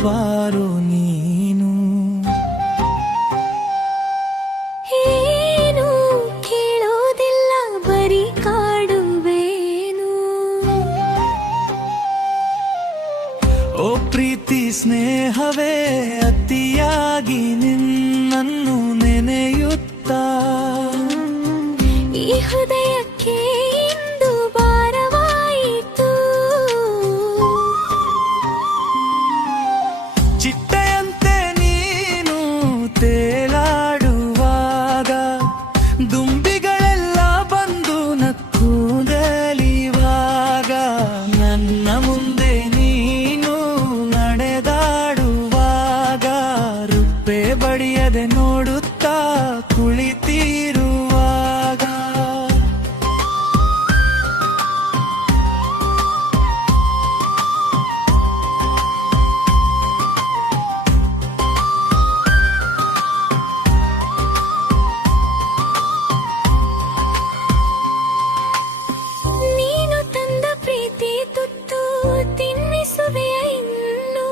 ಬಾರೋ ನೀನು. ಏನು ಕೇಳೋದಿಲ್ಲ ಬರೀ ಕಾಡುವೇನು. ಓ ಪ್ರೀತಿ ಸ್ನೇಹವೇ ಅತಿಯಾಗಿ ನಿನ್ನನ್ನು ನೆನೆಯುತ್ತಾ ಈ ಹೃದಯಕ್ಕೆ ಇಂದು ಭಾರವಾಯಿತು. ಚಿಟ್ಟೆಯಂತೆ ನೀನು ತೇಲಾಡುವಾಗ ದುಂಬಿಗಳೆಲ್ಲ ಬಂದು ನಕ್ಕೂದಲಿವಾಗ ನನ್ನ ಮುಂದೆ ನೀನು ನಡೆದಾಡುವಾಗ ರುಪ್ಪೆ ಬಡಿಯದೆ ನೋಡುತ್ತಾ ಕುಳಿತಿರುವಾಗ ನೀನು ತಂದ ಪ್ರೀತಿ ತುತ್ತು ತಿನ್ನಿಸುವೆಯ ಇನ್ನು.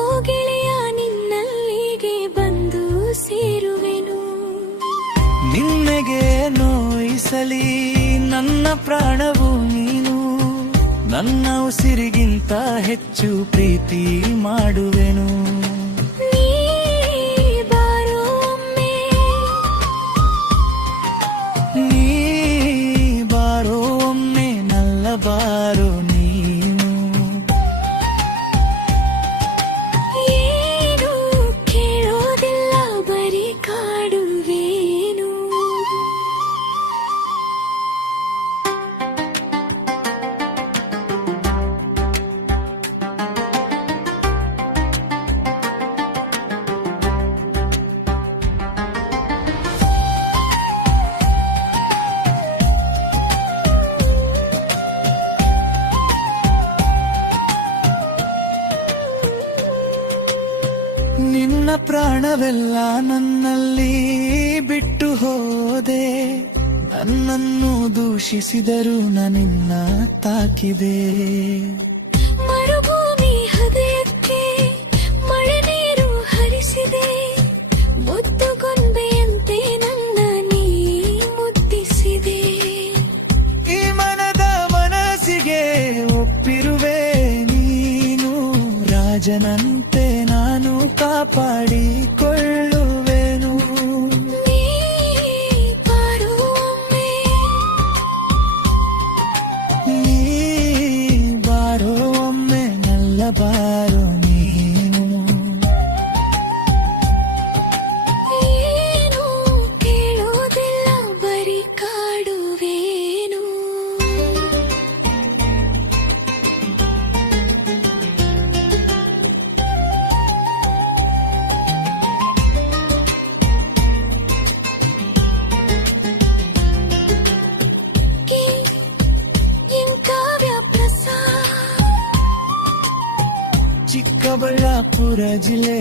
ಓ ಗೆಳೆಯ ನಿನ್ನಲ್ಲಿಗೆ ಬಂದು ಸೇರುವೆನು. ನಿನ್ನೆಗೆ ನೋಯಿಸಲಿ ನನ್ನ ಪ್ರಾಣವು ನೀನು. ನನ್ನ ಉಸಿರಿಗಿಂತ ಹೆಚ್ಚು ಪ್ರೀತಿ ಮಾಡುವೆನು. ನೀ ಬಾರೋ ಒಮ್ಮೆ, ನೀ ಬಾರೋ ಒಮ್ಮೆ ನಲ್ಲ ಬಾರೋ ನೀನು. ಏನು ಕೇಳೋದಿಲ್ಲ ಬರೀ ಕಾಡುವೇನು. ನಿನ್ನ ಪ್ರಾಣವೆಲ್ಲ ನನ್ನಲ್ಲಿ ಬಿಟ್ಟು ಹೋದೆ. ನನ್ನನ್ನು ದೂಷಿಸಿದರು ನಿನ್ನ ತಾಕಿದೆ. ಮರುಭೂಮಿ ಹೃದಯಕ್ಕೆ ಮಳೆ ನೀರು ಹರಿಸಿದೆ. ಮುದ್ದು ಗೊಂಬೆಯಂತೆ ನನ್ನ ನೀ ಮುದ್ದಿಸಿದೆ. ಈ ಮನದ ಮನಸ್ಸಿಗೆ ಒಪ್ಪಿರುವೆ ನೀನು. ರಾಜನಂತೆ ನಾನು ಕಾಪಾಡಿಕೊಳ್ಳುವೆನು. ನೀ ಬಾರೋ ಒಮ್ಮೆ, ನೀ ಬಾರೋ ಒಮ್ಮೆ ನಲ್ಲ ಬಾರೋ ನೀನು. ಏನು ಕೇಳೋದಿಲ್ಲ ಬರೀ ಕಾಡುವೇನು. ಚಿಕ್ಕಬಳ್ಳಾಪುರ ಜಿಲ್ಲೆ